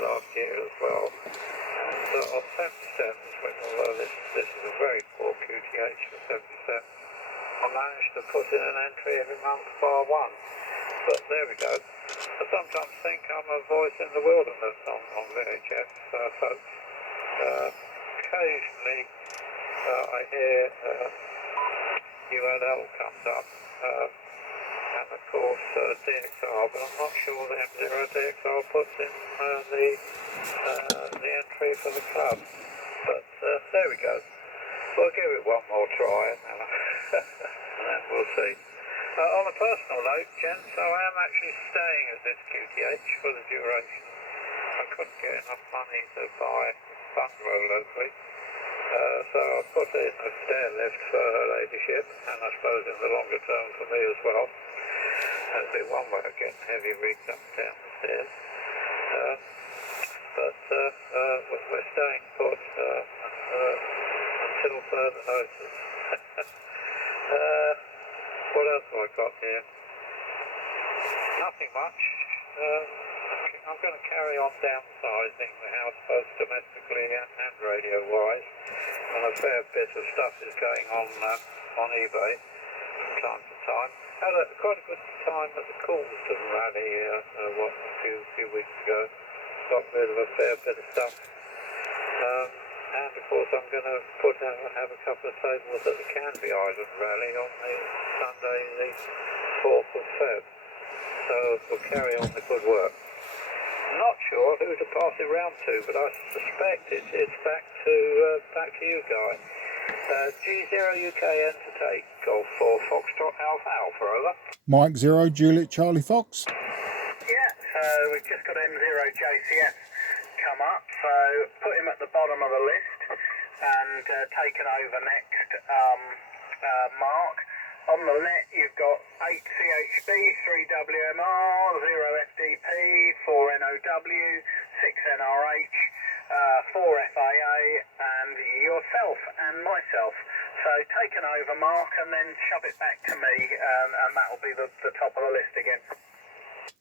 last year as well. And on 77s, although this is a very poor QTH for 77, I managed to put in an entry every month bar one. But there we go. I sometimes think I'm a voice in the wilderness on VHF, folks. Occasionally I hear ULL comes up, and of course DXR, but I'm not sure the M0 DXR puts in the entry for the club. But there we go. We'll give it one more try and then we'll see. On a personal note, gents, I am actually staying at this QTH for the duration. I couldn't get enough money to buy a bungalow locally, so I put in a stair lift for her ladyship, and I suppose in the longer term for me as well. That'd be one way of getting heavy rigs up and down the stairs. But we're staying put until further notice. What else have I got here? Nothing much. I'm going to carry on downsizing the house both domestically and radio-wise, and a fair bit of stuff is going on eBay from time to time. Had quite a good time at the Coulston rally a few weeks ago. Got rid of a fair bit of stuff. And of course I'm going to have a couple of tables at the Canby Island rally on the Sunday the 4th of Feb. So we'll carry on the good work. Not sure who to pass it round to, but I suspect it's back to you guys. G0 UKN to take Golf 4 Foxtrot Alpha Alpha, over. Mike 0 Juliet Charlie Fox. Yeah, so we've just got M0 JCF come up, so put him at the bottom of the list and taken over next, Mark. On the net you've got 8 CHB, 3 WMR, 0 FDP, 4 NOW, 6 NRH, 4 FAA and yourself and myself. So taken over, Mark, and then shove it back to me, and that'll be the top of the list again.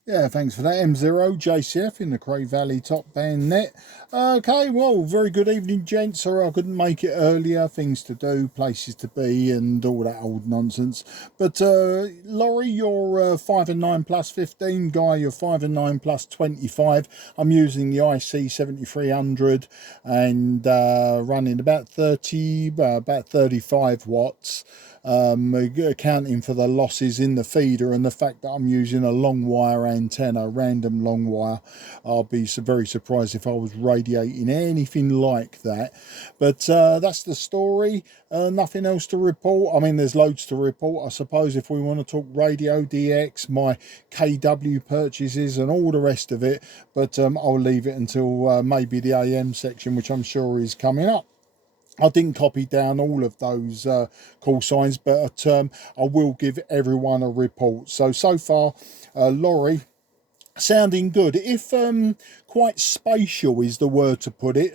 Yeah, thanks for that. M0 JCF in the Cray Valley top band net. Okay, well, very good evening, gents. Sorry I couldn't make it earlier. Things to do, places to be, and all that old nonsense. But Laurie, you're 5 and 9 plus 15. Guy, you're 5 and 9 plus 25. I'm using the IC 7300 and running about 35 watts. Accounting for the losses in the feeder and the fact that I'm using a long wire antenna, random long wire. I'll be very surprised if I was radiating anything like that. But that's the story. Nothing else to report. I mean, there's loads to report, I suppose, if we want to talk radio, DX, my KW purchases and all the rest of it. But I'll leave it until maybe the AM section, which I'm sure is coming up. I didn't copy down all of those call signs, but I will give everyone a report. So far, Laurie, sounding good. If quite spatial is the word to put it,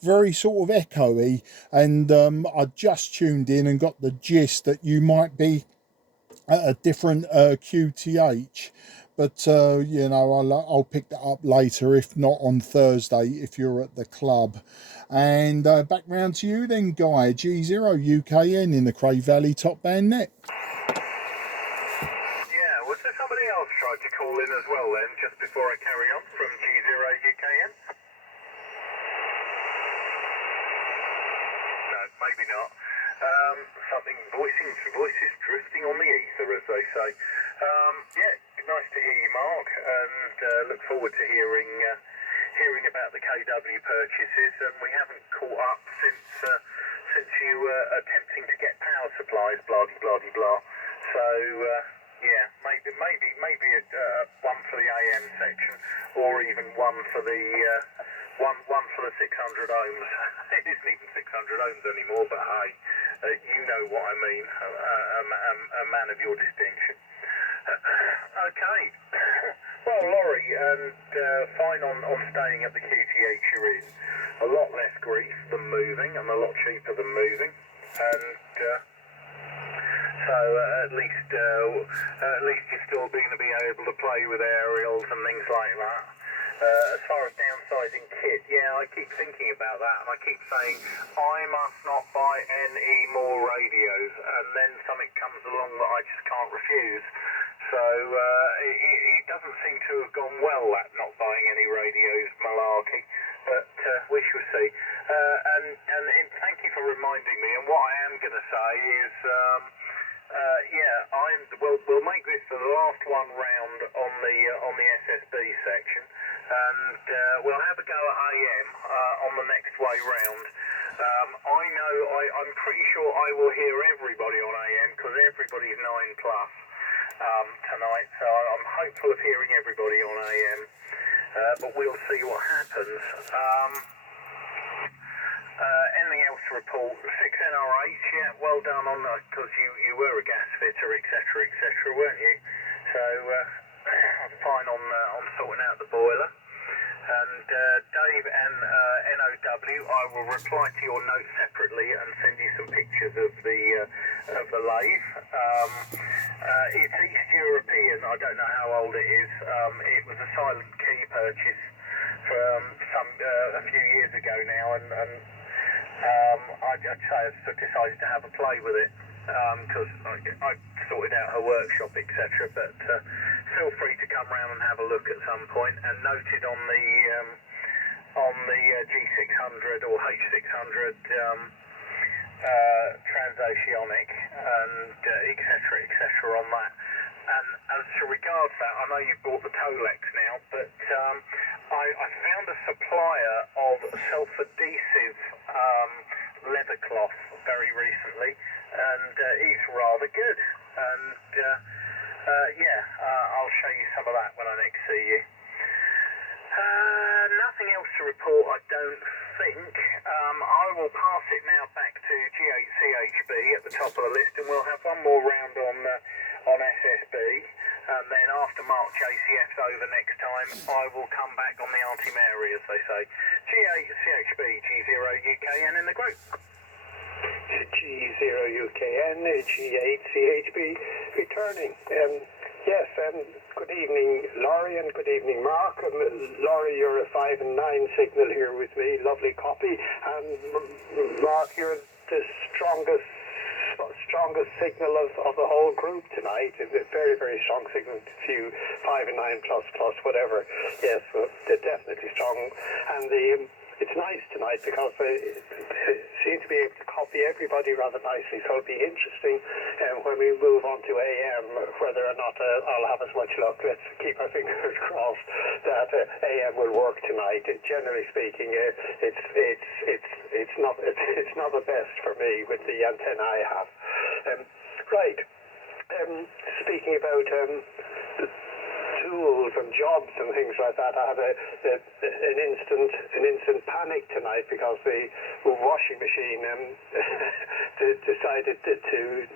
very sort of echoey, and I just tuned in and got the gist that you might be at a different QTH. But, you know, I'll pick that up later, if not on Thursday, if you're at the club. And back round to you then, Guy, G0 UKN in the Cray Valley top band net. Yeah, was there somebody else tried to call in as well then, just before I carry on, from G0 UKN? No, maybe not. Something voices drifting on the ether, as they say. Yeah, nice to hear you, Mark, and look forward to hearing about the KW purchases. And we haven't caught up since you were attempting to get power supplies, blah blah blah blah. So yeah, maybe one for the AM section, or even one for the 600 ohms. It isn't even 600 ohms anymore, but hey, you know what I mean. A man of your distinction. Okay. Well, Laurie, and fine on staying at the QTH you're in. A lot less grief than moving, and a lot cheaper than moving. And so at least you're still going to be able to play with aerials and things like that. As far as downsizing kit, yeah, I keep thinking about that, and I keep saying I must not buy any more radios, and then something comes along that I just can't refuse. So it doesn't seem to have gone well, that not buying any radios malarkey, but we shall see. And thank you for reminding me, and what I am going to say is, we'll make this the last one round on the SSB section, and we'll have a go at AM on the next way round. I'm pretty sure I will hear everybody on AM, because everybody's 9 plus tonight, so I'm hopeful of hearing everybody on AM, but we'll see what happens. Anything else to report? 6NR8, yeah, well done on that, because you were a gas fitter, etc., weren't you? So I'm fine on sorting out the boiler. And Dave and NOW, I will reply to your note separately and send you some pictures of the lathe. It's East European. I don't know how old it is. It was a silent key purchase from a few years ago now, and I'd say I've decided to have a play with it, because I sorted out her workshop, etc. But feel free to come round and have a look at some point. And noted on the G600 or H600 transoceanic and etc. on that. And as to regards that, I know you've bought the Tolex now, but I found a supplier of self-adhesive leather cloth very recently, and he's rather good. And I'll show you some of that when I next see you. Nothing else to report, I don't think. I will pass it now back to G8CHB at the top of the list, and we'll have one more round on SSB. And then after Mark JCF's over next time, I will come back on the Auntie Mary, as they say. G8CHB, G0UKN in the group. G0UKN, G8CHB returning. Yes, good evening, Laurie, and good evening, Mark. Laurie, you're a 5 and 9 signal here with me, lovely copy. And Mark, you're the strongest signal of the whole group tonight. It's a very, very strong signal to you, 5 and 9 plus, whatever. Yes, well, they're definitely strong. And it's nice tonight because they seem to be able to copy everybody rather nicely, so it'll be interesting when we move on to AM whether or not I'll have as much luck. Let's keep our fingers crossed that AM will work tonight. Generally speaking, it's not the best for me with the antenna I have. Right. Speaking about tools and jobs and things like that, I had an instant panic tonight because the washing machine decided to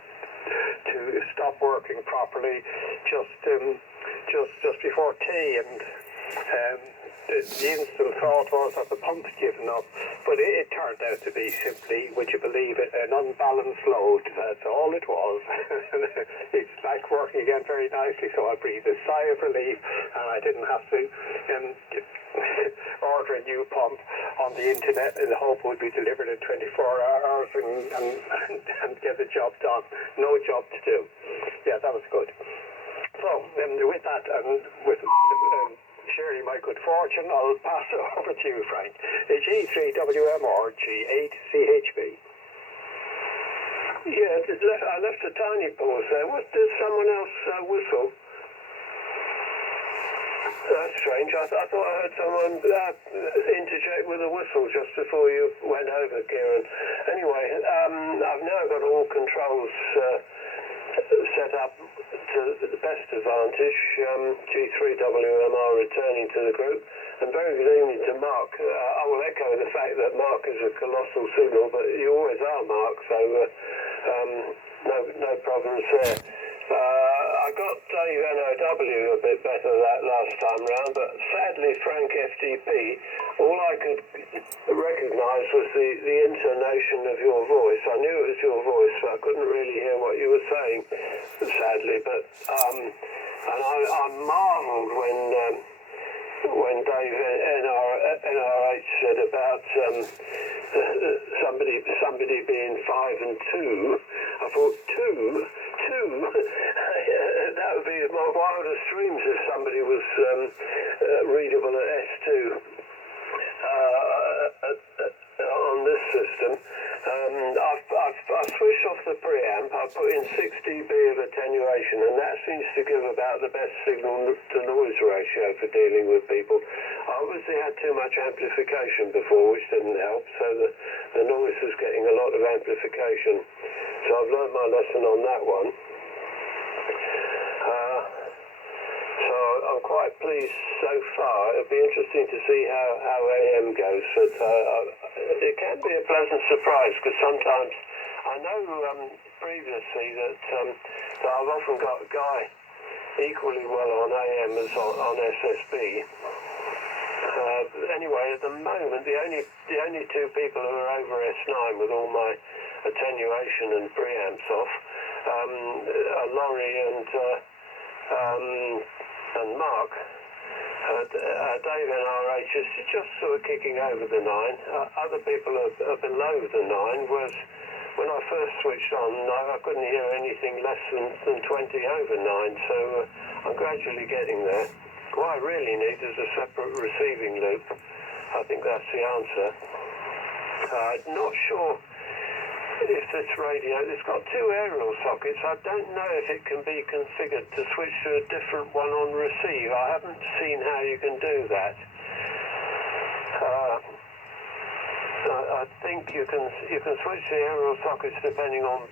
stop working properly just before tea, and the instant thought was that the pump had given up, but it turned out to be simply, would you believe it, an unbalanced load. That's all it was. It's back working again very nicely, so I breathed a sigh of relief, and I didn't have to order a new pump on the internet in the hope it would be delivered in 24 hours and get the job done. No job to do. Yeah, that was good. So, with that, and with sharing my good fortune, I'll pass it over to you, Frank. G3WMR, G8CHB. Yeah, I left a tiny pause there. Did someone else whistle? That's strange. I thought I heard someone interject with a whistle just before you went over, Kieran. Anyway, I've now got all controls set up to the best advantage. G3WMR returning to the group, and very good evening to Mark. I will echo the fact that Mark is a colossal signal, but you always are, Mark, so no problems there. I got Dave NOW a bit better that last time round, but sadly Frank FDP, all I could recognise was the intonation of your voice. I knew it was your voice, but I couldn't really hear what you were saying, sadly. But and I marvelled when when Dave NRH said about somebody being 5 and 2, I thought two. That would be my wildest dreams if somebody was readable at S2 on this system. I've switched off the preamp. I put in 6 dB of attenuation, and that seems to give about the best signal to noise ratio for dealing with people. I obviously had too much amplification before, which didn't help, so the noise was getting a lot of amplification. So I've learned my lesson on that one. So I'm quite pleased so far. It'll be interesting to see how AM goes, but it can be a pleasant surprise, because sometimes I know previously that I've often got a guy equally well on AM as on SSB. Anyway, at the moment, the only two people who are over S9 with all my attenuation and preamps off are Laurie and Mark. Dave NRH is just sort of kicking over the 9. Other people are below the 9, whereas when I first switched on, I couldn't hear anything less than 20 over 9, so I'm gradually getting there. What I really need is a separate receiving loop. I think that's the answer. I'm not sure if this radio, it's got 2 aerial sockets. I don't know if it can be configured to switch to a different one on receive. I haven't seen how you can do that. I think you can switch the aerial sockets depending on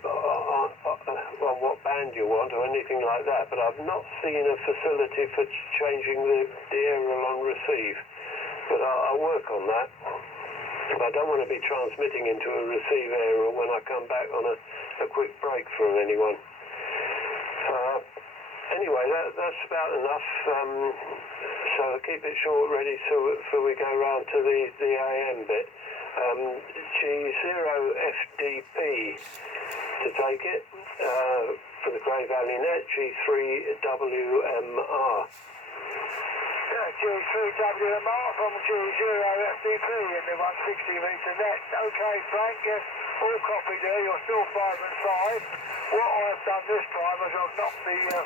what band you want or anything like that, but I've not seen a facility for changing the aerial on receive. But I'll work on that. I don't want to be transmitting into a receive aerial when I come back on a quick break from anyone. Anyway, that's about enough. So keep it short, ready so we go round to the AM bit. G0FDP to take it for the Cray Valley net, G3WMR. G3WMR from G0FDP in the 160 metre net. Okay, Frank, yes, all copied there. You're still 5 and 5. What I've done this time is I've knocked the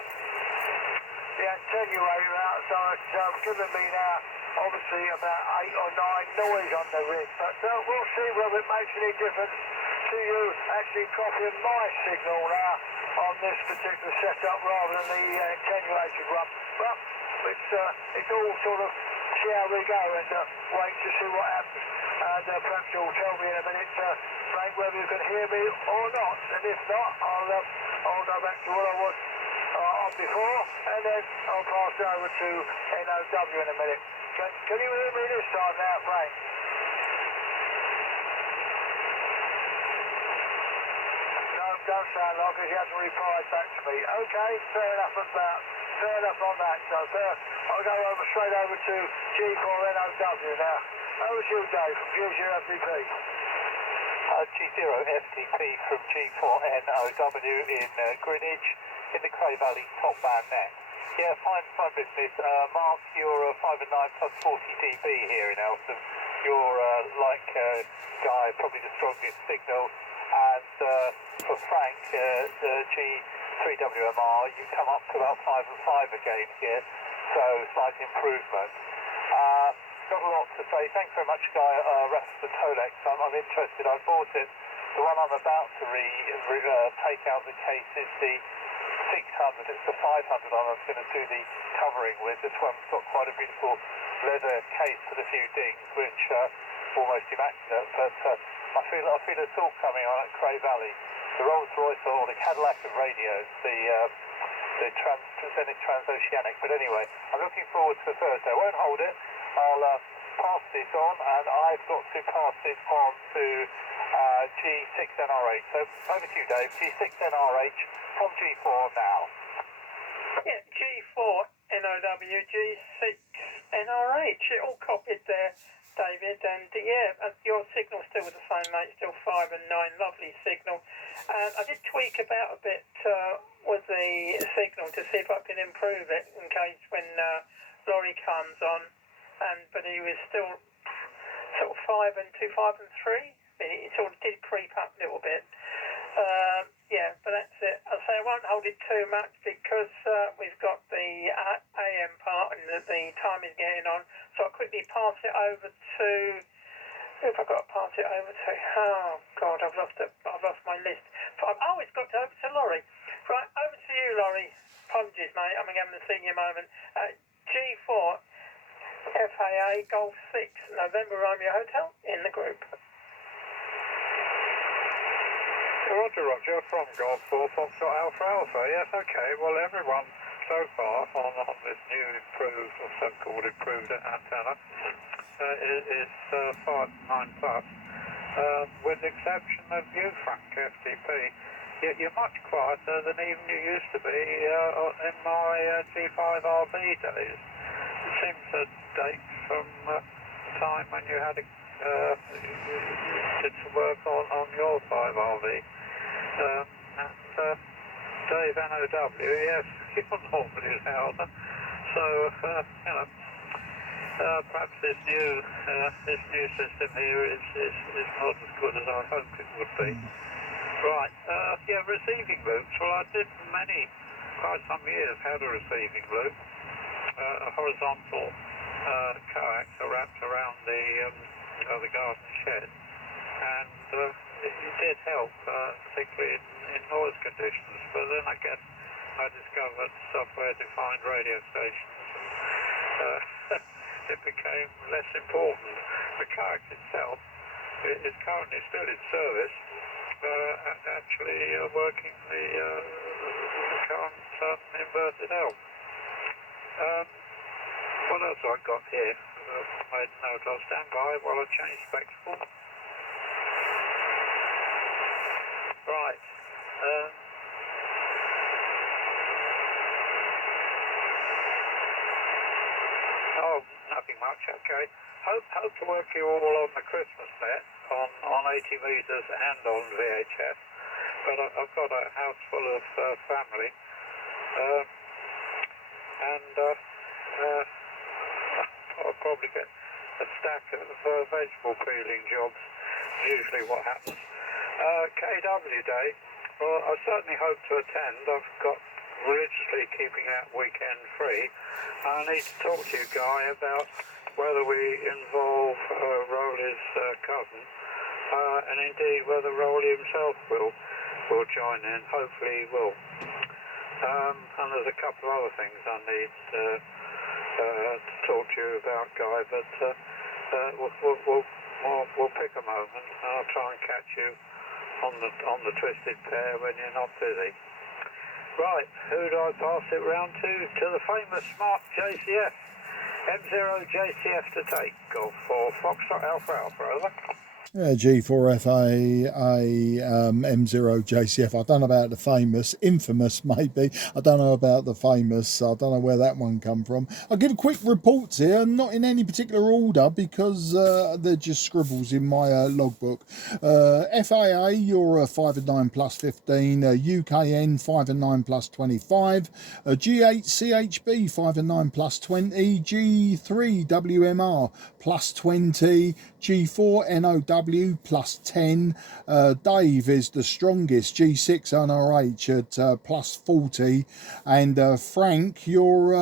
attenuator out, so it's given me now obviously about 8 or 9 noise on the rig, but we'll see whether it makes any difference to you actually copying my signal now on this particular setup rather than the attenuated one. But it's all sort of see how we go and wait to see what happens. And perhaps you'll tell me in a minute, Frank, whether you can hear me or not. And if not, I'll go back to what I was on before, and then I'll pass over to NOW in a minute. Can you hear me this time now, Frank? No, don't sound like it. He hasn't replied back to me. Okay, fair enough on that. So I'll go straight over to G4NOW now. Over to you, Dave, from G0FDP. G0FDP from G4NOW in Greenwich in the Cray Valley top band net. Yeah, fine business. Mark, you're 5 and 9 plus 40 dB here in Eltham. You're Guy, probably the strongest signal. And for Frank, G3WMR, you come up to about 5 and 5 again here. So slight improvement. Got a lot to say. Thanks very much, Guy. Rest of the Tolex. I'm interested. I bought it. The one I'm about to take out the case is the 600. It's the 500 I was going to do the covering with. This one's got quite a beautiful leather case with a few dings, which almost immaculate. But I feel it's all coming on at Cray Valley. The Rolls-Royce or the Cadillac of radios, the Zenith Transoceanic. But anyway, I'm looking forward to Thursday. I won't hold it. I'll pass this on, and I've got to pass it on to G6NRH. So over to you, Dave. G6NRH from G4 now. Yeah, G4NOW, G6NRH. It all copied there, David. And yeah, your signal's still the same, mate. Still 5 and 9. Lovely signal. I did tweak about a bit with the signal to see if I can improve it in case when Laurie comes on. is still sort of 5 and 2, 5 and 3. It sort of did creep up a little bit. Yeah, but that's it. I say I won't hold it too much because we've got the AM part and the time is getting on. So I'll quickly pass it over to. Who have I got to pass it over to? Oh God, I've lost my list. Oh, it's got over to Laurie. Right, over to you, Laurie. Apologies, mate. I'm having a senior moment. G4 FAA Golf 6 November Romeo Hotel in the group. Roger, from Golf 4 Foxtrot Alpha Alpha. Yes, okay. Well, everyone so far on this new improved, or so-called improved antenna is 5.9 plus, with the exception of you, Frank, FTP. You're much quieter than even you used to be in my G5RB days. It seems to date from the time when you had did some work on your 5RB. And Dave NOW, yes, you're normally louder. So, you know, perhaps this new system here is not as good as I hoped it would be. Right, yeah, receiving loops. Well, I did quite some years had a receiving loop, a horizontal coax wrapped around the garden shed, and it did help, particularly in noise conditions. But then I guess I discovered software-defined radio stations, and it became less important. The coax itself is currently still in service, actually working the current inverted L. What else have I got here? Made a note. I'll stand by while I change spectacle. Right. Oh, nothing much. Okay. Hope to work you all on the Christmas net on 80 meters and on VHF. But I've got a house full of family, and I'll probably get a stack of vegetable peeling jobs. Usually what happens. KW Day, well, I certainly hope to attend. I've got religiously keeping that weekend free. I need to talk to you, Guy, about whether we involve Rowley's cousin, and indeed whether Rowley himself will join in. Hopefully he will. And there's a couple of other things I need to talk to you about, Guy, but we'll pick a moment and I'll try and catch you on the Twisted Pair when you're not busy. Right, who do I pass it round to? To the famous smart JCF. M0 JCF to take. Golf 4 Foxtrot Alpha Alpha, over. G4FA M0 JCF. I don't know about the famous, infamous maybe. I don't know about the famous. I don't know where that one come from. I'll give quick reports here, not in any particular order because they're just scribbles in my logbook. FAA, you're 5 and 9 plus 15. UKN 5 and 9 plus 25. G8 CHB 5 and 9 plus 20. G3 WMR plus 20. G4 NOW plus 10. Dave is the strongest, G6 NRH at plus 40. And Frank, you're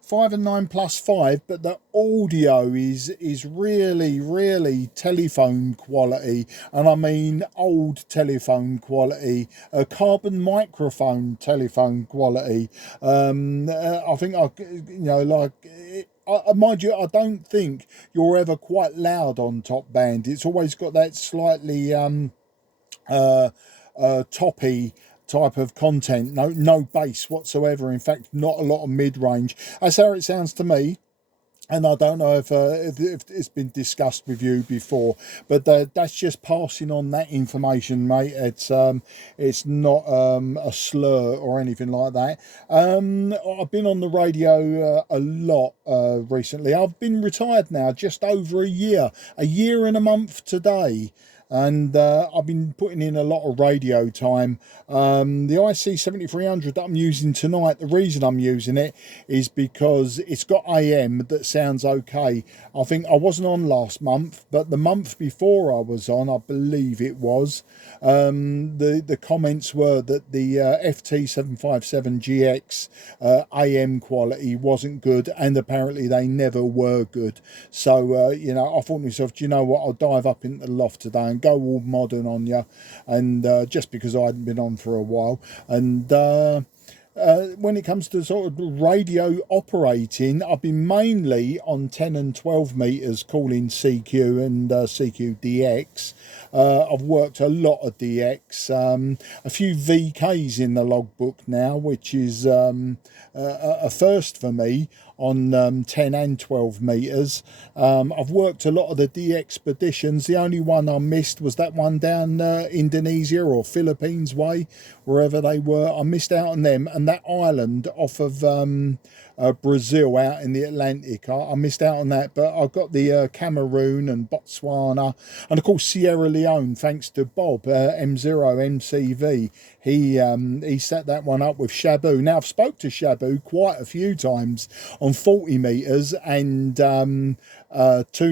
5 and 9 plus 5, but the audio is really telephone quality, and I mean old telephone quality, a carbon microphone telephone quality. I think mind you, I don't think you're ever quite loud on top band. It's always got that slightly toppy type of content. No bass whatsoever. In fact, not a lot of mid-range. That's how it sounds to me. And I don't know if it's been discussed with you before, but that's just passing on that information, mate. It's not a slur or anything like that. I've been on the radio a lot recently. I've been retired now just over a year and a month today. and I've been putting in a lot of radio time. The IC7300 that I'm using tonight, the reason I'm using it is because it's got AM that sounds okay. I think I wasn't on last month, but the month before I was on, I believe it was, the comments were that the FT757GX AM quality wasn't good, and apparently they never were good. So you know, I thought to myself, do you know what, I'll dive up into the loft today and go all modern on you, and just because I hadn't been on for a while. And when it comes to sort of radio operating, I've been mainly on 10 and 12 meters calling CQ and CQ-DX. I've worked a lot of DX, a few VKs in the logbook now, which is a first for me on 10 and 12 meters. I've worked a lot of the D expeditions. The only one I missed was that one down Indonesia or Philippines way, wherever they were. I missed out on them, and that island off of Brazil out in the Atlantic, I missed out on that. But I've got the Cameroon and Botswana, and of course Sierra Leone, thanks to Bob M0MCV. He set that one up with Shabu. Now I've spoke to Shabu quite a few times on 40 meters and 2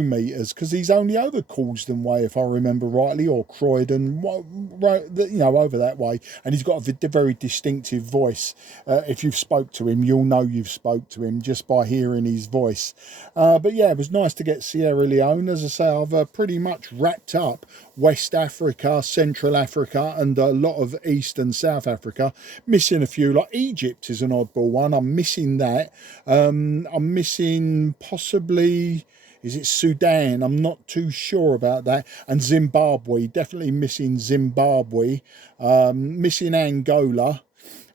meters, because he's only over Causden way, if I remember rightly, or Croydon, you know, over that way, and he's got a very distinctive voice. If you've spoke to him, you'll know you've spoke to him just by hearing his voice. But yeah, it was nice to get Sierra Leone. As I say, I've pretty much wrapped up West Africa, Central Africa, and a lot of East and South Africa. Missing a few, like Egypt is an oddball one. I'm missing that. I'm missing possibly, is it Sudan? I'm not too sure about that. And Zimbabwe, definitely missing Zimbabwe. Missing Angola.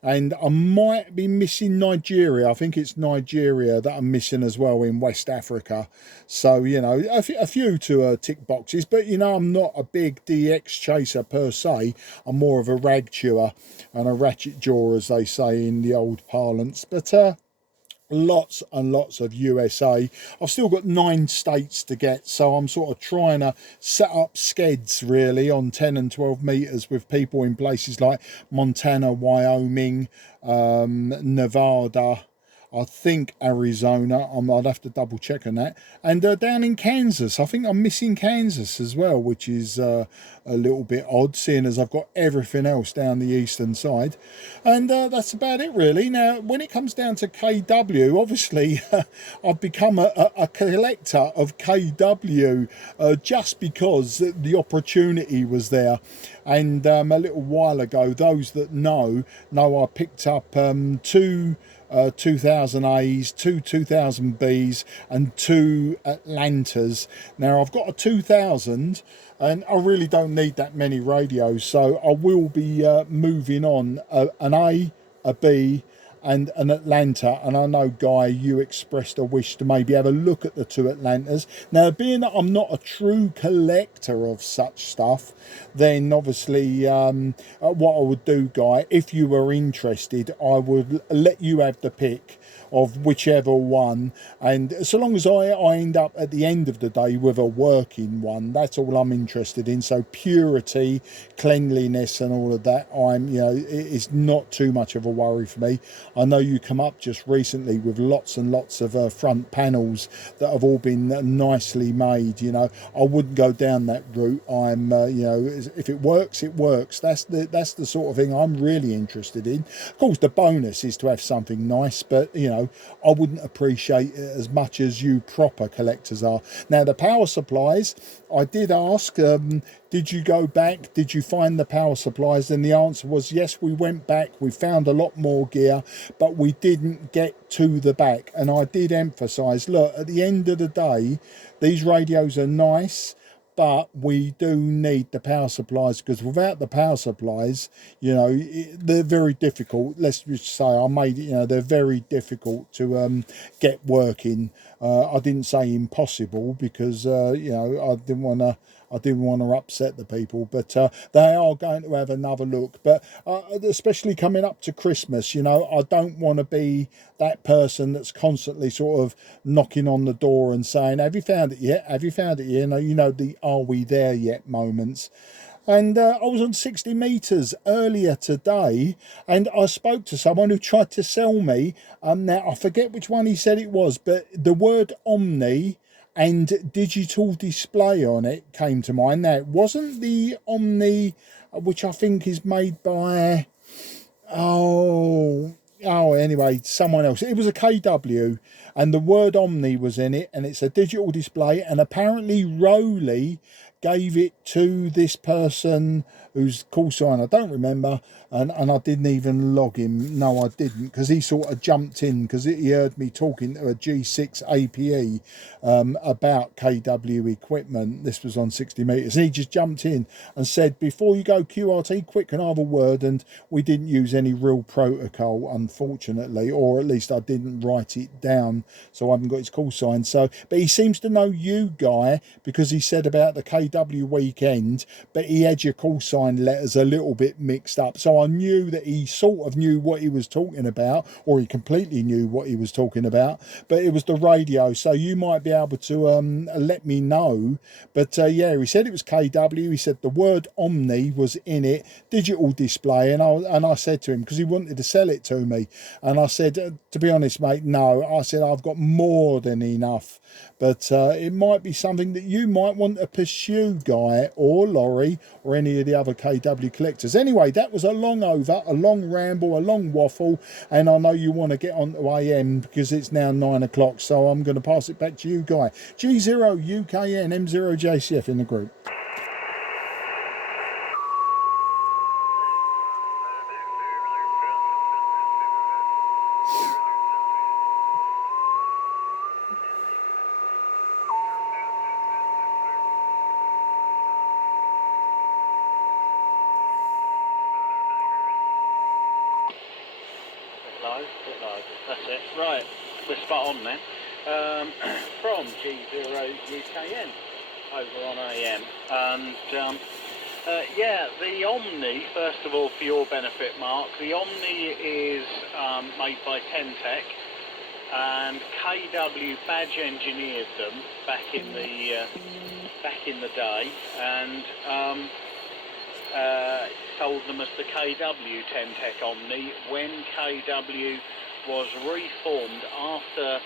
And I might be missing Nigeria. I think it's Nigeria that I'm missing as well in West Africa. So, you know, a few to tick boxes. But, you know, I'm not a big DX chaser per se. I'm more of a rag chewer and a ratchet jaw, as they say in the old parlance. But lots and lots of USA. I've still got 9 states to get, so I'm sort of trying to set up skeds really on 10 and 12 meters with people in places like Montana, Wyoming, Nevada, I think Arizona. I'd have to double check on that. And down in Kansas, I think I'm missing Kansas as well, which is a little bit odd, seeing as I've got everything else down the eastern side. And that's about it really. Now, when it comes down to KW, obviously I've become a collector of KW just because the opportunity was there. And a little while ago, those that know I picked up 2 2000As, 2 2000Bs, and 2 Atlantas. Now I've got a 2000, and I really don't need that many radios, so I will be moving on an A, a B, and an Atlanta. And I know, Guy, you expressed a wish to maybe have a look at the 2 Atlantas. Now, being that I'm not a true collector of such stuff, then obviously what I would do, Guy, if you were interested, I would let you have the pick of whichever one, and so long as I end up at the end of the day with a working one, that's all I'm interested in. So purity, cleanliness and all of that, it's not too much of a worry for me. I know you come up just recently with lots and lots of front panels that have all been nicely made. You know, I wouldn't go down that route. If it works, it works. That's the sort of thing I'm really interested in. Of course, the bonus is to have something nice, but you know, I wouldn't appreciate it as much as you proper collectors are. Now, the power supplies, I did ask, did you go back? Did you find the power supplies? And the answer was yes, we went back. We found a lot more gear, but we didn't get to the back. And I did emphasise, look, at the end of the day, these radios are nice, but we do need the power supplies, because without the power supplies, you know, they're very difficult. Let's just say they're very difficult to get working. I didn't say impossible, because I didn't want to I didn't want to upset the people, but they are going to have another look. But especially coming up to Christmas, you know, I don't want to be that person that's constantly sort of knocking on the door and saying, have you found it yet? Have you found it yet? You know, the are we there yet moments. And I was on 60 metres earlier today, and I spoke to someone who tried to sell me, now I forget which one he said it was, but the word Omni and digital display on it came to mind. Now, it wasn't the Omni, which I think is made by, anyway, someone else. It was a KW, and the word Omni was in it, and it's a digital display, and apparently Rowley gave it to this person whose call sign I don't remember, and I didn't even log him. No, I didn't, because he sort of jumped in because he heard me talking to a G6 APE about KW equipment. This was on 60 metres, and he just jumped in and said, before you go QRT, quick, can I have a word? And we didn't use any real protocol, unfortunately, or at least I didn't write it down, so I haven't got his call sign. So, but he seems to know you, Guy, because he said about the KW weekend, but he had your call sign letters a little bit mixed up. So I knew that he sort of knew what he was talking about, or he completely knew what he was talking about, but it was the radio. So you might be able to let me know. But yeah, he said it was KW. He said the word Omni was in it, digital display, and I said to him, because he wanted to sell it to me, and I said, to be honest, mate, no. I said, I've got more than enough. But it might be something that you might want to pursue, Guy, or Laurie, or any of the other KW collectors. Anyway, that was a long ramble, a long waffle, and I know you want to get on to AM because it's now 9 o'clock, so I'm going to pass it back to you, Guy. G0UKN M0JCF in the group. That's it. Right, we're spot on then. From G0UKN over on AM. And yeah, the Omni, first of all, for your benefit, Mark, the Omni is made by Tentec, and KW badge engineered them back in the day, and sold them as the KW Tentec Omni when KW was reformed after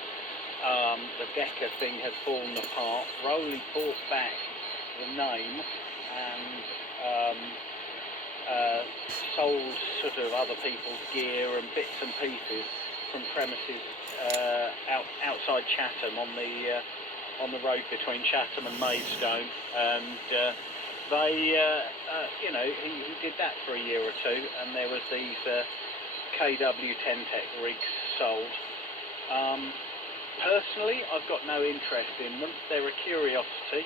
the Decker thing had fallen apart. Rowley bought back the name and sold sort of other people's gear and bits and pieces from premises outside Chatham on the road between Chatham and Maidstone, and they, you know, he did that for a year or two, and there was these KW Tentec rigs sold. Personally, I've got no interest in them. They're a curiosity,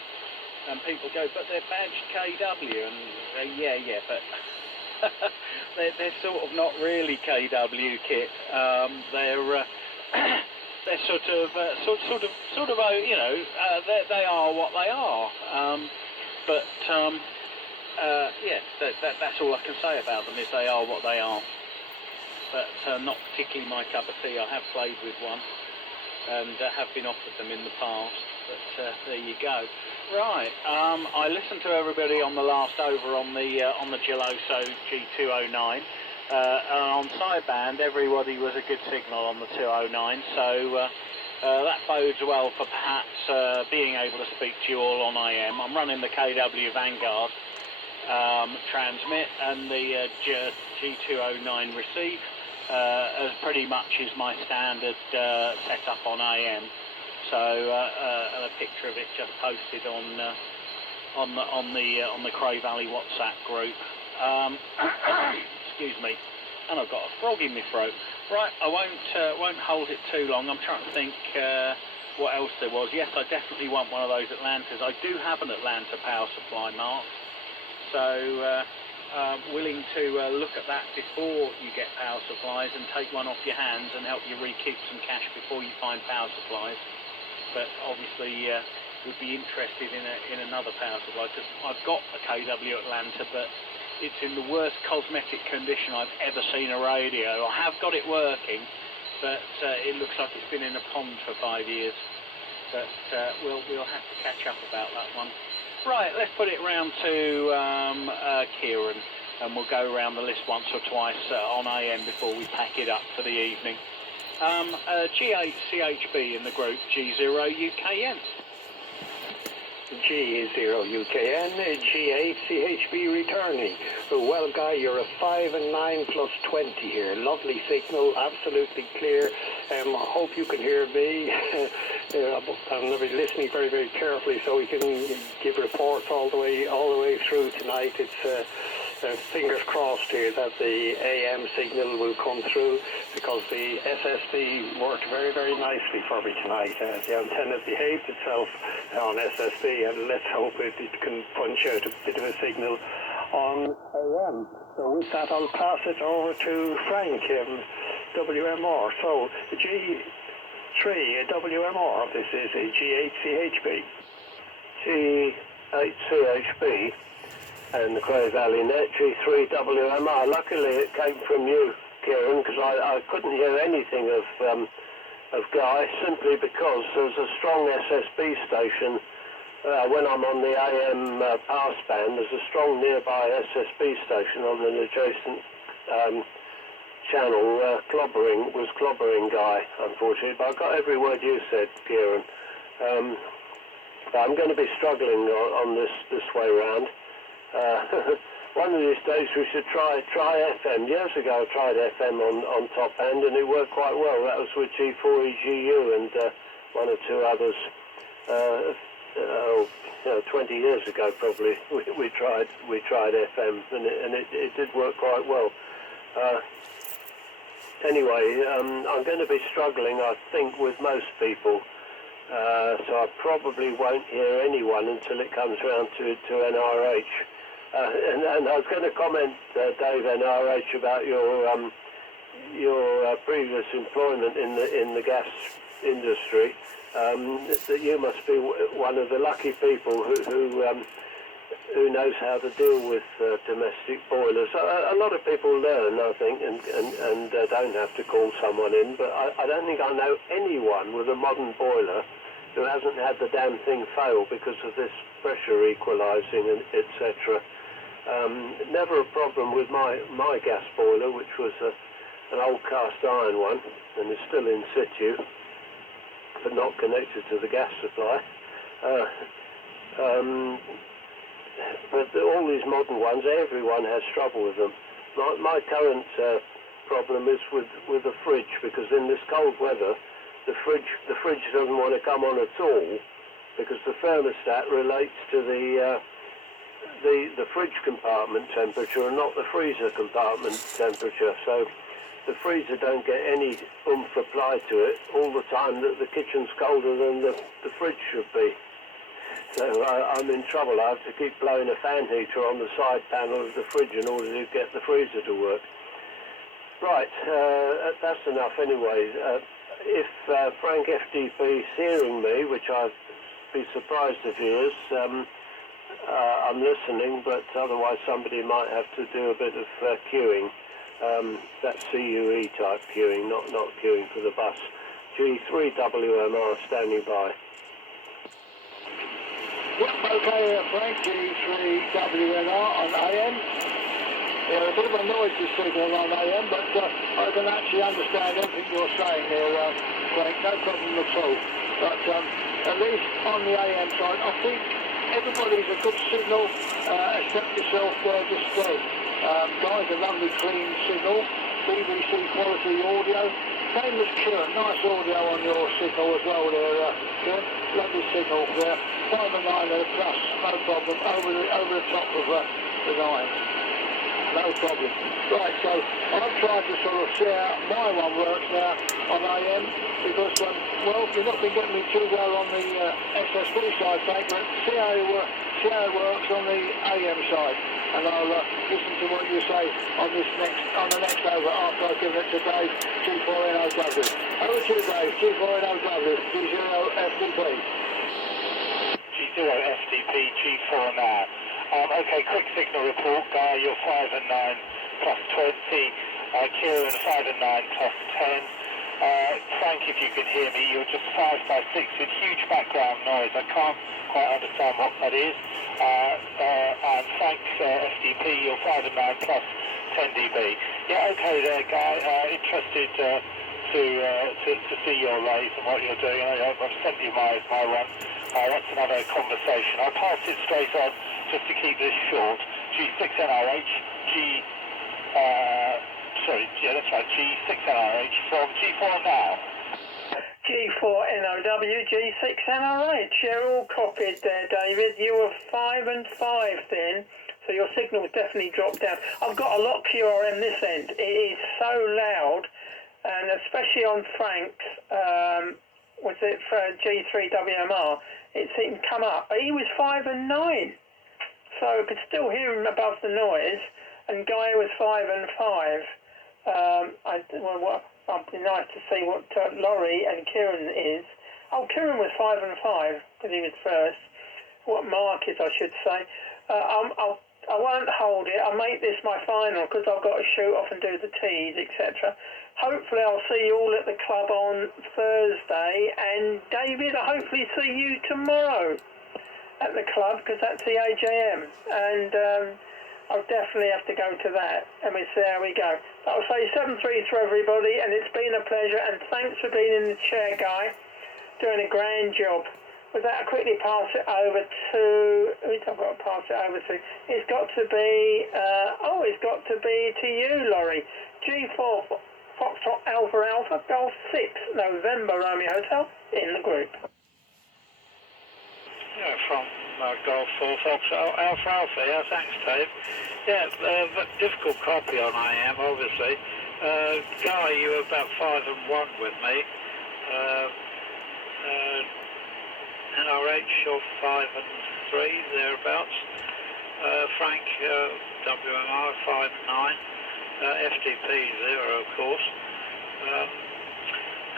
and people go, but they're badged KW, and yeah, but they're sort of not really KW kit. They're sort of you know, they are what they are. But yeah, that's all I can say about them, is they are what they are. But not particularly my cup of tea. I have played with one and have been offered them in the past, but there you go. Right, I listened to everybody on the last over on the Geloso G209, and on sideband everybody was a good signal on the 209, so that bodes well for perhaps being able to speak to you all on AM. I'm running the KW Vanguard transmit, and the G209 receive as pretty much is my standard setup on AM. So and a picture of it just posted on the Cray Valley WhatsApp group. Excuse me, and I've got a frog in my throat. Right, I won't hold it too long. I'm trying to think what else there was. Yes, I definitely want one of those Atlantas. I do have an Atlanta power supply, Mark. So willing to look at that before you get power supplies and take one off your hands and help you recoup some cash before you find power supplies. But obviously would be interested in another power supply, because I've got a KW Atlanta, but it's in the worst cosmetic condition I've ever seen a radio. I have got it working, but it looks like it's been in a pond for 5 years. But we'll have to catch up about that one. Right, let's put it round to Kieran, and we'll go around the list once or twice on AM before we pack it up for the evening. G8 CHB in the group, G0 UKN. G0 UKN, G8 CHB returning. Well, Guy, you're a 5 and 9 plus 20 here. Lovely signal, absolutely clear. Hope you can hear me. I'm listening very, very carefully so we can give reports all the way through tonight. It's fingers crossed here that the AM signal will come through, because the SSB worked very, very nicely for me tonight. The antenna behaved itself on SSB, and let's hope it can punch out a bit of a signal on AM. So with that, I'll pass it over to Frank, WMR. So G3 WMR, this is a G8 CHB. G8 CHB and the Cray Valley Net, G3 WMR. Luckily it came from you, Kieran, because I couldn't hear anything of Guy, simply because there's a strong SSB station. When I'm on the AM pass band, there's a strong nearby SSB station on an adjacent channel was clobbering Guy, unfortunately. But I got every word you said, Kieran. But I'm going to be struggling on this way round. One of these days we should try FM. Years ago I tried FM on top band, and it worked quite well. That was with G4EGU and one or two others. 20 years ago probably we tried FM, and it did work quite well. Anyway, I'm going to be struggling, I think, with most people. So I probably won't hear anyone until it comes round to NRH. And I was going to comment, Dave, NRH, about your previous employment in the gas industry. That you must be one of the lucky people who knows how to deal with domestic boilers. A lot of people learn, I think, and don't have to call someone in. But I don't think I know anyone with a modern boiler who hasn't had the damn thing fail because of this pressure equalising, and etc. Never a problem with my gas boiler, which was an old cast iron one, and is still in situ, but not connected to the gas supply. But all these modern ones, everyone has trouble with them. My current problem is with the fridge, because in this cold weather, the fridge doesn't want to come on at all, because the thermostat relates to the fridge compartment temperature and not the freezer compartment temperature. So the freezer don't get any oomph applied to it all the time that the kitchen's colder than the fridge should be. So I'm in trouble. I have to keep blowing a fan heater on the side panel of the fridge in order to get the freezer to work. Right, that's enough anyway. If Frank FDP is hearing me, which I'd be surprised if he is, I'm listening, but otherwise somebody might have to do a bit of queuing. That's CUE type queuing, not queuing for the bus. G3 WMR standing by. Yep, okay, Frank, G3 WMR on AM. Yeah, a bit of a noisy signal on AM, but I can actually understand everything you're saying there, Frank, no problem at all. But at least on the AM side, I think everybody's a good signal, except yourself there, display. Guys, a lovely clean signal, BBC quality audio. Same as Kieran, nice audio on your signal as well there, Kieran. Lovely signal there. 5 and 9 and a plus, no problem. Over the top of the 9. No problem. Right, so I'm trying to sort of see how my one works now on AM, because, well, you've not been getting me too well on the SSB side, Frank, but see how it works on the AM side. And I'll listen to what you say on the next over after I've given it to Dave, G4NOW. Over to you, Dave, G4NOW, G0 FDP. FDP G4 now. Okay, quick signal report, Guy, you're 5 and 9 plus 20. Kieran, 5 and 9 plus 10. Frank, if you can hear me, you're just 5 by 6 with huge background noise. I can't quite understand what that is. And Frank, FDP, you're 5 and 9 plus 10 dB. Yeah, okay there, Guy. Interested to see your raise and what you're doing. I've sent you my one. That's another conversation. I'll pass it straight on just to keep this short. G6NRH, that's right, G6NRH from G4 now. G4NOW, G6NRH. You're all copied there, David. You were 5 and 5 then, so your signal's definitely dropped down. I've got a lot QRM this end. It is so loud, and especially on Frank's, was it for G3WMR, it seemed to come up. But he was 5 and 9, so I could still hear him above the noise, and Guy was 5 and 5. It'd be nice to see what Laurie and Kieran is. Oh, Kieran was 5 and 5 because he was first. What Mark is, I should say. I won't hold it. I'll make this my final because I've got to shoot off and do the teas, etc. Hopefully I'll see you all at the club on Thursday. And David, I hopefully see you tomorrow at the club because that's the AJM. And I'll definitely have to go to that, and we'll see how we go. But I'll say 7-3 to everybody, and it's been a pleasure, and thanks for being in the chair, Guy. Doing a grand job. With that, I'll quickly pass it over to... Who's I've got to pass it over to? It's got to be... it's got to be to you, Laurie. G4 Foxtrot Alpha Alpha, Golf 6, November Romeo Hotel, in the group. Yeah, from Golf 4 Foxtrot Alpha Alpha, yeah, thanks, Dave. Yeah, difficult copy on IM, obviously. Guy, you were about 5 and 1 with me. NRH, you're 5 and 3, thereabouts. Frank, WMR, 5 and 9. FDP, 0, of course.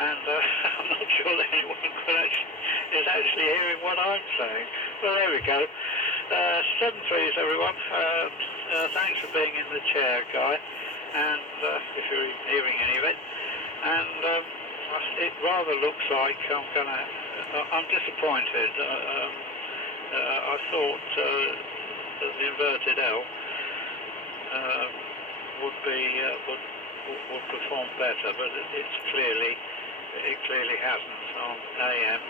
And I'm not sure that anyone is actually hearing what I'm saying. Well, there we go. 7-3s, everyone. Thanks for being in the chair, Guy, and if you're hearing any of it. And it rather looks like I'm disappointed. I thought that the inverted L would perform better, but it clearly hasn't on AM.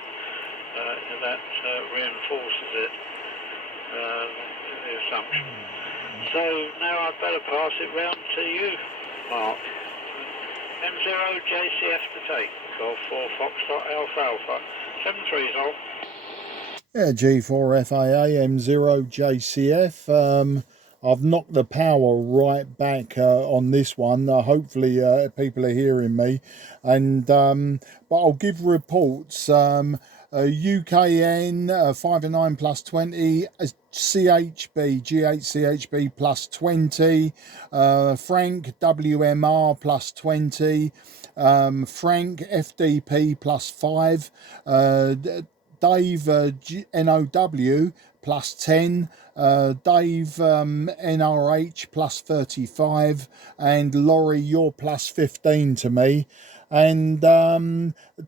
That reinforces it, the assumption. So now I'd better pass it round to you, Mark. M0JCF to take. Golf 4 Foxtrot Alpha Alpha. 7-3's all. Yeah, G4FAA M0JCF. I've knocked the power right back on this one. Hopefully people are hearing me. And but I'll give reports. UKN 5 and 9 plus 20, CHB G8 CHB plus 20, Frank WMR plus 20, Frank FDP plus 5, Dave NOW plus 10, Dave NRH plus 35, and Laurie, you're plus 15 to me. And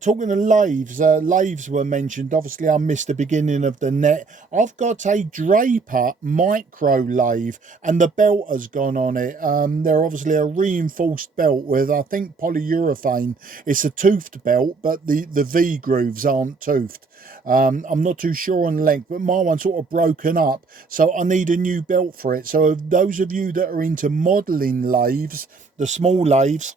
talking of lathes, lathes were mentioned. Obviously, I missed the beginning of the net. I've got a Draper micro lathe, and the belt has gone on it. They're obviously a reinforced belt with, I think, polyurethane. It's a toothed belt, but the V grooves aren't toothed. I'm not too sure on length, but my one's sort of broken up, so I need a new belt for it. So those of you that are into modelling lathes, the small lathes,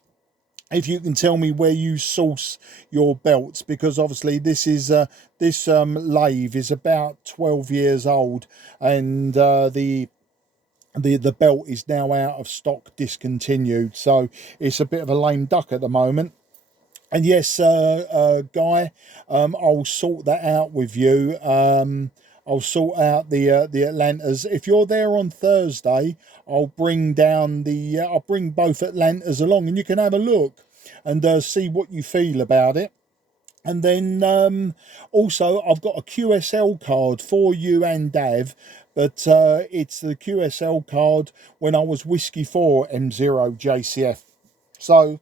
if you can tell me where you source your belts, because obviously this is this lathe is about 12 years old, and the belt is now out of stock, discontinued, so it's a bit of a lame duck at the moment. And yes, Guy, I'll sort that out with you. I'll sort out the Atlantas. If you're there on Thursday, I'll bring down the I'll bring both Atlantas along, and you can have a look and see what you feel about it. And then also I've got a QSL card for you and Dav, but it's the QSL card when I was Whiskey 4 M0 JCF. So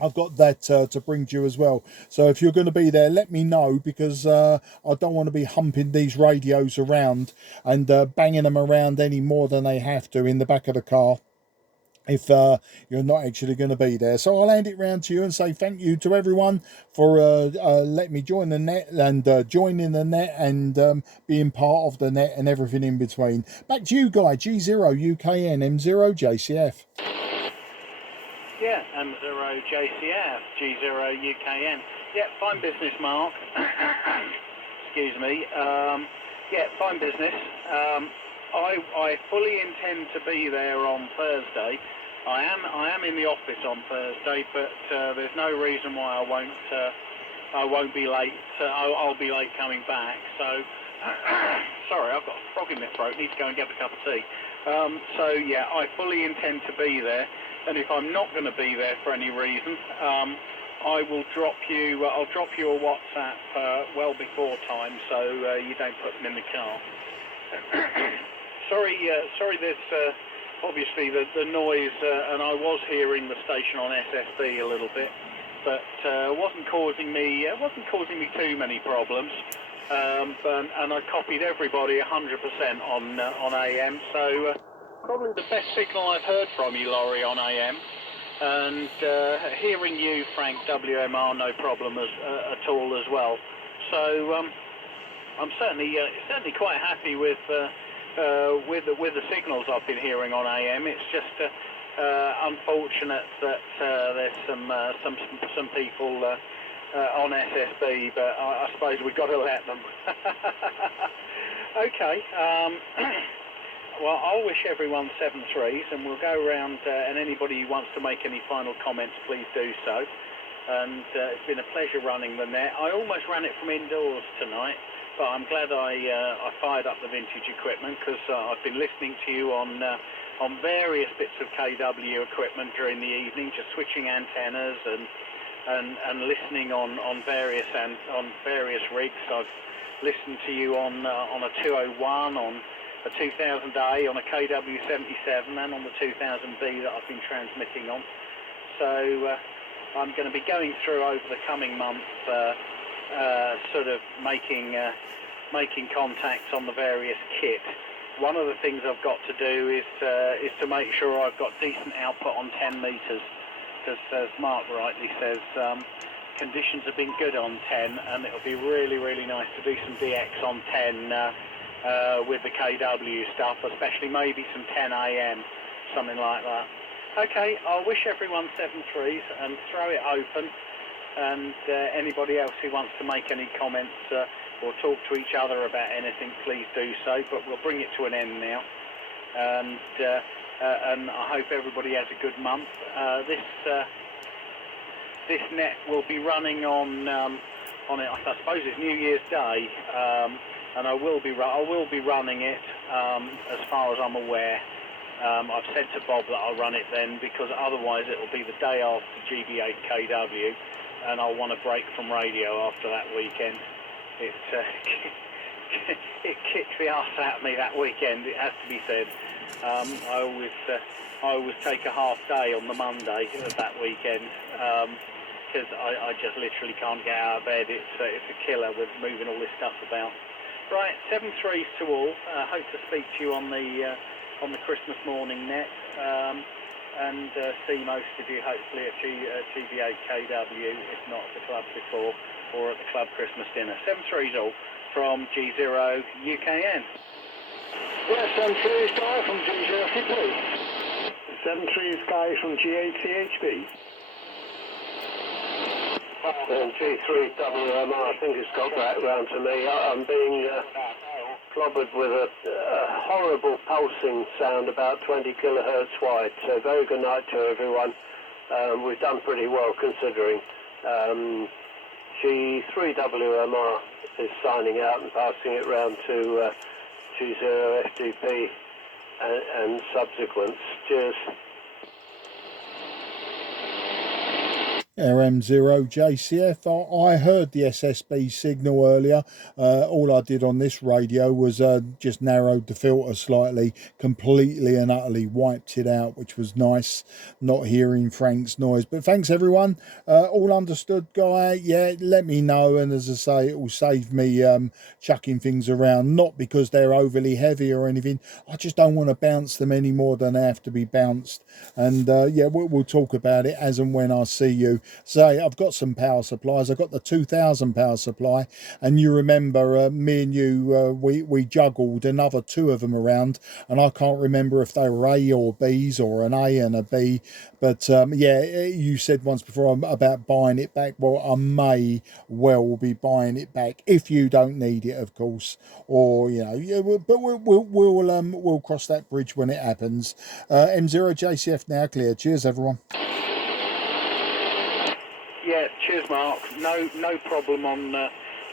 I've got that to bring to you as well. So if you're going to be there, let me know, because I don't want to be humping these radios around and banging them around any more than they have to in the back of the car if you're not actually going to be there. So I'll hand it round to you and say thank you to everyone for letting me join the net and joining the net and being part of the net and everything in between. Back to you, Guy. G0 UKN M0 JCF. Yeah, M0 JCF, G0 UKN. Yeah, fine business, Mark. Excuse me. Yeah, fine business. I fully intend to be there on Thursday. I am in the office on Thursday, but there's no reason why I won't be late. I'll be late coming back. So sorry, I've got a frog in my throat. Need to go and get a cup of tea. So yeah, I fully intend to be there. And if I'm not going to be there for any reason, I will drop you. I'll drop you a WhatsApp well before time, so you don't put them in the car. Sorry. There's obviously the noise, and I was hearing the station on SSB a little bit, but wasn't causing me too many problems. And I copied everybody 100% on AM. So. Probably the best signal I've heard from you, Laurie, on AM, and hearing you, Frank, WMR, no problem at all as well. So I'm certainly quite happy with the signals I've been hearing on AM. It's just unfortunate that there's some people on SSB, but I suppose we've got to let them. Okay. Well, I'll wish everyone 7-3s, and we'll go around, and anybody who wants to make any final comments, please do so. And it's been a pleasure running the net. I almost ran it from indoors tonight, but I'm glad I fired up the vintage equipment, because I've been listening to you on various bits of KW equipment during the evening, just switching antennas and listening on various rigs. I've listened to you on a 201, on a 2000A, on a KW77, and on the 2000B that I've been transmitting on. So I'm going to be going through over the coming months, sort of making contacts on the various kit. One of the things I've got to do is to make sure I've got decent output on 10 meters, because as Mark rightly says, conditions have been good on 10, and it'll be really nice to do some DX on 10 with the KW stuff, especially maybe some 10 AM, something like that. Okay, I'll wish everyone 7-3s and throw it open, and anybody else who wants to make any comments or talk to each other about anything, please do so, but we'll bring it to an end now. And I hope everybody has a good month. This net will be running on it, I suppose it's New Year's Day, and I will be running it as far as I'm aware. I've said to Bob that I'll run it then, because otherwise it will be the day after GB8 KW, and I'll want to break from radio after that weekend. It kicked the arse out of me that weekend, it has to be said. I always take a half day on the Monday of that weekend, because I just literally can't get out of bed. It's a killer with moving all this stuff about. Right, 7-3s to all. Hope to speak to you on the Christmas morning net, and see most of you hopefully at TV8 KW, if not at the club before, or at the club Christmas dinner. 7-3s all from G0 UKN. Yes, 7-3s Guy from G0CP. 7-3s Guy from G8CHB. And G3WMR, I think it's got back round to me. I'm being clobbered with a horrible pulsing sound about 20 kilohertz wide. So very good night to everyone. We've done pretty well considering. G3WMR is signing out and passing it round to G0FDP and subsequents. Cheers. RM0JCF. I heard the SSB signal earlier. All I did on this radio was just narrowed the filter slightly, completely and utterly wiped it out, which was nice, not hearing Frank's noise. But thanks everyone, all understood, Guy. Yeah, let me know, and as I say, it will save me chucking things around, not because they're overly heavy or anything. I just don't want to bounce them any more than they have to be bounced. And yeah, we'll talk about it as and when I see you. Say, I've got some power supplies. I've got the 2000 power supply, and you remember me and you, we juggled another 2 of them around, and I can't remember if they were A or B's or an A and a B. But yeah, you said once before about buying it back. Well, I may well be buying it back if you don't need it, of course, or you know. Yeah, but we'll cross that bridge when it happens. M0JCF now clear. Cheers, everyone. Yeah, cheers, Mark. No problem on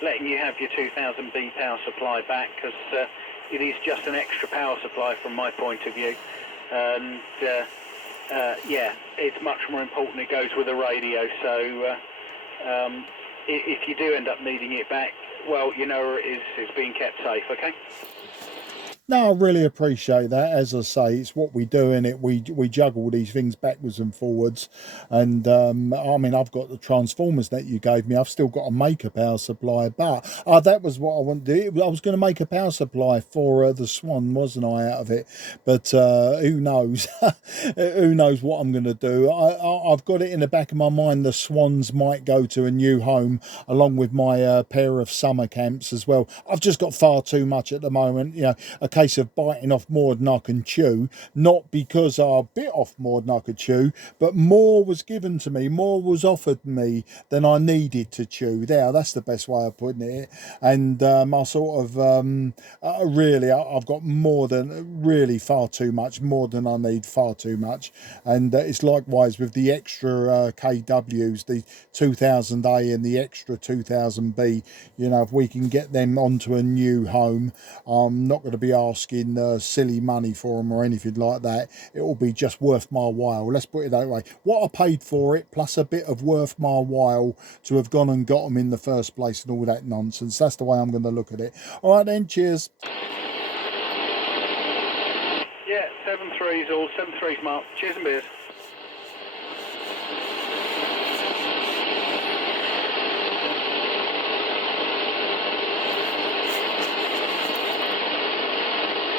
letting you have your 2000B power supply back, because it is just an extra power supply from my point of view. And yeah, it's much more important it goes with a radio. So if you do end up needing it back, well, you know it's being kept safe, okay? No, I really appreciate that. As I say, it's what we do in it. We juggle these things backwards and forwards. And I mean, I've got the transformers that you gave me. I've still got to make a power supply, but that was what I wanted to do. I was going to make a power supply for the Swan, wasn't I, out of it? But who knows? Who knows what I'm going to do? I've got it in the back of my mind. The Swans might go to a new home along with my pair of summer camps as well. I've just got far too much at the moment. You know, a case of biting off more than I can chew, not because I bit off more than I could chew, but more was given to me, more was offered me than I needed to chew. That's the best way of putting it. And I sort of really, I've got more than, really far too much, more than I need, far too much. And it's likewise with the extra KWs, the 2000A and the extra 2000B. You know, if we can get them onto a new home, I'm not going to be asking silly money for them or anything like that. It will be just worth my while. Let's put it that way. What I paid for it, plus a bit of worth my while to have gone and got them in the first place and all that nonsense. That's the way I'm going to look at it. All right then, cheers. Yeah, 7-3s all, 7-3s, Mark. Cheers and beers.